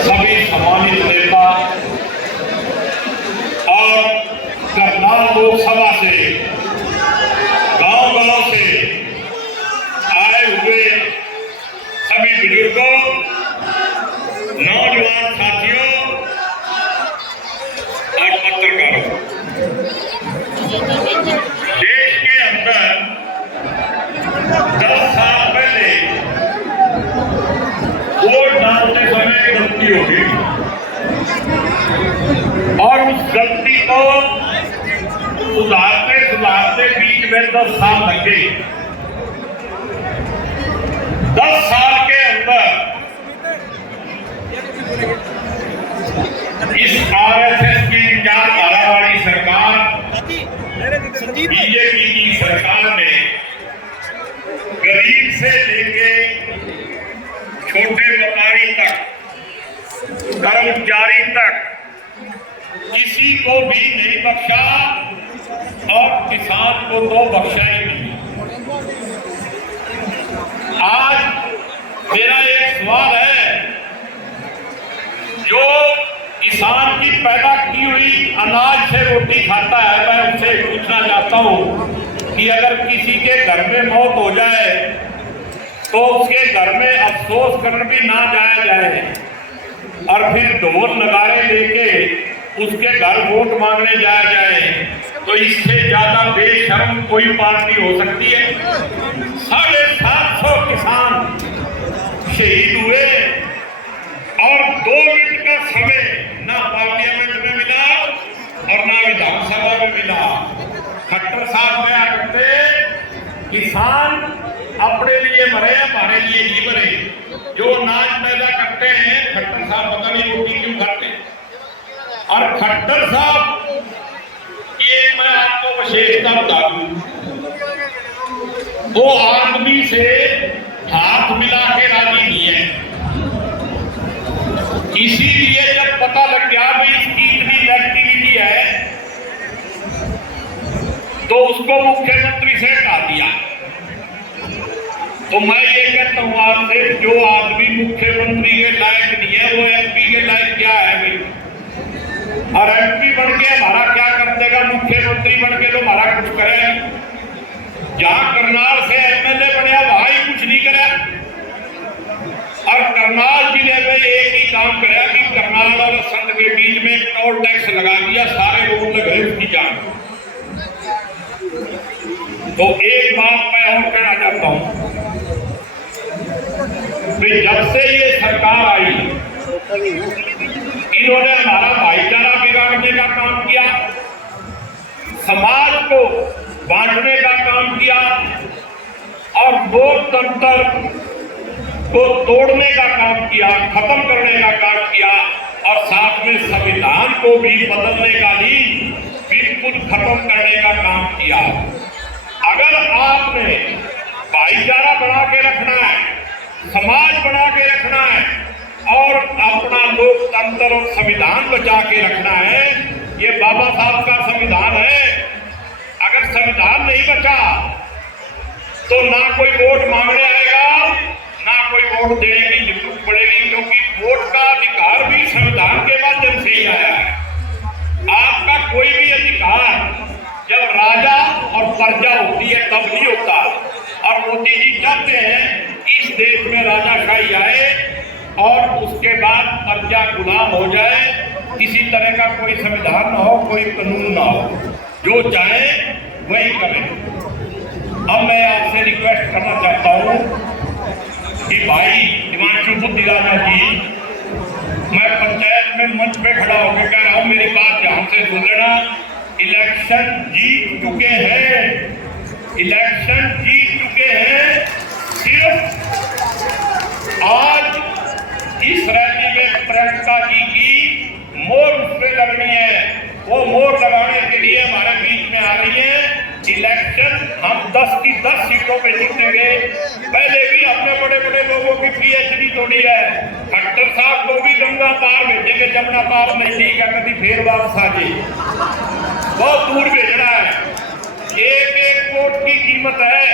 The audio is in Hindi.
सभी सम्मानित नेता और करनाल लोकसभा से गांव-गांव से आए हुए सभी बुजुर्गों, नौजवान साथियों और पत्रकारों, देश के अंदर 10 साल पहले वोट डालते समय गलती हो गई और उस गलती को सुधारते बीच में 10 साल लग गए। 10 साल के अंदर इस आरएसएस की विचारधारा वाली सरकार, बीजेपी की सरकार ने गरीब से लेके छोटे व्यापारी तक, कर्मचारी तक किसी को भी नहीं बख्शा और किसान को तो बख्शा ही नहीं। आज मेरा एक सवाल है, जो किसान की पैदा की हुई अनाज से रोटी खाता है, मैं उससे पूछना चाहता हूं कि अगर किसी के घर में मौत हो जाए तो उसके घर में अफसोस करने भी ना जाया जाए और फिर ढोल नगाड़े लेके उसके घर वोट मांगने जाया जाए, तो इससे ज्यादा बेशर्म कोई पार्टी हो सकती है? 750 किसान शहीद हुए और 2 मिनट का समय ना पार्लियामेंट में मिला और ना विधानसभा में मिला। खट्टर साहब क्या करते, किसान अपने लिए मरे, हमारे लिए नहीं मरे। जो अनाज पैदा करते हैं, खट्टर साहब पता नहीं रोटी क्यों खाते हैं। और खट्टर साहब ये मैं आपको विशेषता बता दूं, वो आदमी से हाथ मिला के राजी नहीं है। इसीलिए जब पता लग गया भाई इसकी इतनी एक्टिविटी है तो उसको मुख्यमंत्री से हटा दिया। तो मैं ये कहता हूं आपसे, जो आदमी मुख्यमंत्री के लायक नहीं है वो एमपी के लायक क्या है भाई? और एमपी बन के हमारा क्या कर देगा? मुख्यमंत्री बन के तो हमारा कुछ करे। जहां करनाल से एमएलए बनया वहां ही कुछ नहीं करा। और करनाल जिले में एक ही काम कराया कि करनाल और असंध के बीच में टोल टैक्स लगा दिया, सारे लोग लगे उसकी जान। तो एक बात मैं और कहना चाहता हूं, जब से ये सरकार आई इन्होंने हमारा भाईचारा बिगाड़ने का काम किया, समाज को बांटने का काम किया और लोकतंत्र को तोड़ने का काम किया, खत्म करने का काम किया और साथ में संविधान को भी बदलने का नहीं, बिल्कुल खत्म करने का काम किया। अगर आपने भाईचारा बना के रखना है, समाज बना के रखना है और अपना लोकतंत्र और संविधान बचा के रखना है, ये बाबा साहब का संविधान है। अगर संविधान नहीं बचा तो ना कोई वोट मांगने आएगा, ना कोई वोट देने की जरूरत पड़ेगी, क्योंकि वोट का अधिकार भी संविधान के माध्यम से ही आया है। आपका कोई भी अधिकार जब राजा और प्रजा होती है तब नहीं होता। और मोदी जी चाहते हैं इस देश में राजाशाही आए और उसके बाद प्रजा गुलाम हो जाए, किसी तरह का कोई संविधान ना हो, कोई कानून ना हो, जो चाहे वही करें। अब मैं आपसे रिक्वेस्ट करना चाहता हूं कि भाई हिमांशु बुद्धिराजा जी, मैं पंचायत में मंच पे खड़ा होकर कह रहा हूं, मेरी बात ध्यान से सुन लेना। इलेक्शन जीत चुके हैं, इलेक्शन जीत चुके हैं। सिर्फ आज इस रैली में प्रियंका जी की मोहर उस पे लगनी है। वो मोहर लगाने के लिए हमारे बीच में आ रही है। इलेक्शन हम 10 की 10 सीटों पे जीतेंगे। पहले भी हमने बड़े बड़े लोगों की पीएचडी तोड़ी है। खट्टर साहब को भी गंगा पार भेजेंगे, जमुना पार नहीं ठीक है, कभी फिर वापस आ जाए। बहुत दूर भेजना है। एक एक वोट की कीमत है।